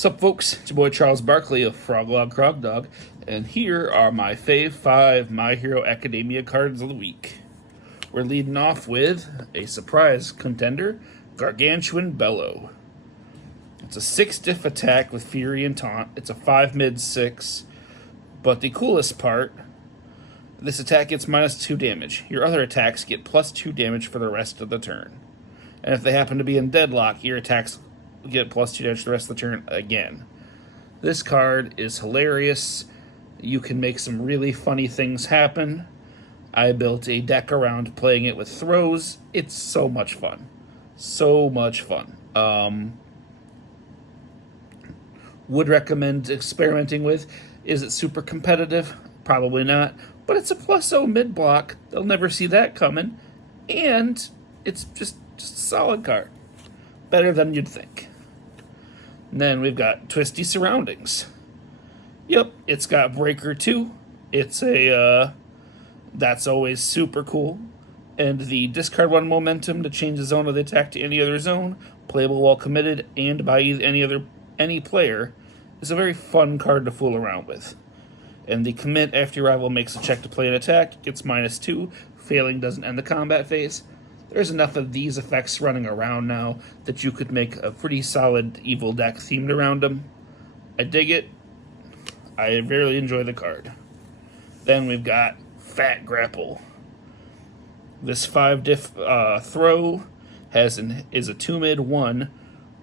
Sup folks, it's your boy Charles Barkley of FrogLogCrogDog, and here are my Fave 5 My Hero Academia cards of the week. We're leading off with a surprise contender, Gargantuan Bellow. It's a 6 diff attack with Fury and Taunt. It's a 5 mid 6, but the coolest part, this attack gets -2 damage. Your other attacks get +2 damage for the rest of the turn. And if they happen to be in deadlock, your attacks get +2 damage the rest of the turn again. This card is hilarious. You can make some really funny things happen. I built a deck around playing it with throws. It's so much fun. So much fun. Would recommend experimenting with. Is it super competitive? Probably not. But it's a +0 mid block. They'll never see that coming. And it's just a solid card. Better than you'd think. And then we've got Twisty Surroundings. Yep, it's got Breaker 2. It's a, that's always super cool. And the discard 1 momentum to change the zone of the attack to any other zone, playable while committed and by any player, is a very fun card to fool around with. And the commit after your rival makes a check to play an attack, gets -2. Failing doesn't end the combat phase. There's enough of these effects running around now that you could make a pretty solid evil deck themed around them. I dig it. I really enjoy the card. Then we've got Fat Grapple. This 5 diff throw is a 2 mid 1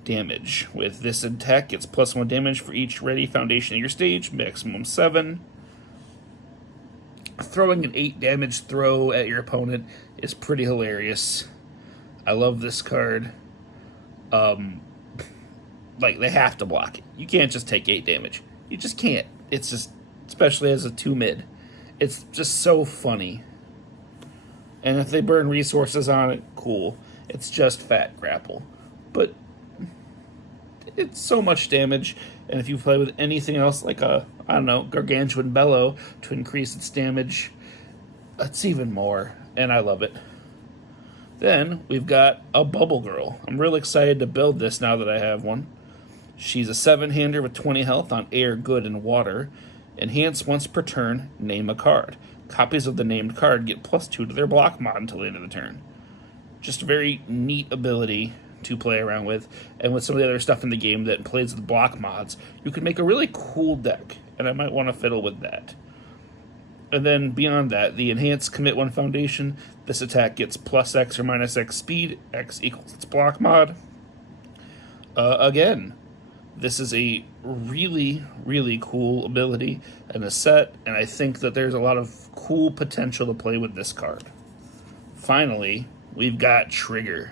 damage. With this attack, it's +1 damage for each ready foundation of your stage, maximum 7. Throwing an 8 damage throw at your opponent is pretty hilarious. I love this card. Like, they have to block it. You can't just take 8 damage. You just can't. It's just, especially as a 2 mid. It's just so funny. And if they burn resources on it, cool. It's just Fat Grapple. But it's so much damage, and if you play with anything else like Gargantuan Bellow to increase its damage, it's even more, and I love it. Then we've got a Bubble Girl. I'm really excited to build this now that I have one. She's a 7-hander with 20 health on air, good, and water. Enhance once per turn, name a card. Copies of the named card get +2 to their block mod until the end of the turn. Just a very neat ability to play around with, and with some of the other stuff in the game that plays with block mods, you can make a really cool deck, and I might want to fiddle with that. And then beyond that, the Enhanced Commit 1 Foundation, this attack gets +X or -X speed, X equals its block mod. Again, this is a really, really cool ability and a set, and I think that there's a lot of cool potential to play with this card. Finally, we've got Trigger.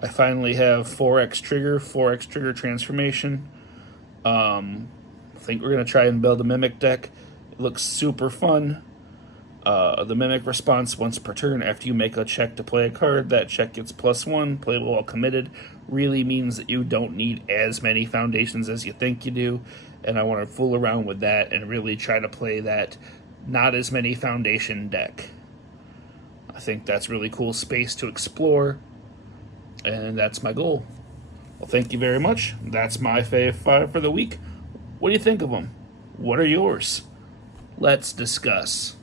I finally have 4X Trigger transformation. I think we're going to try and build a Mimic deck. It looks super fun. The Mimic response once per turn after you make a check to play a card. That check gets +1, playable while committed. Really means that you don't need as many foundations as you think you do. And I want to fool around with that and really try to play that not as many foundation deck. I think that's really cool space to explore. And that's my goal. Well, thank you very much. That's my Fave 5 for the week. What do you think of them? What are yours? Let's discuss.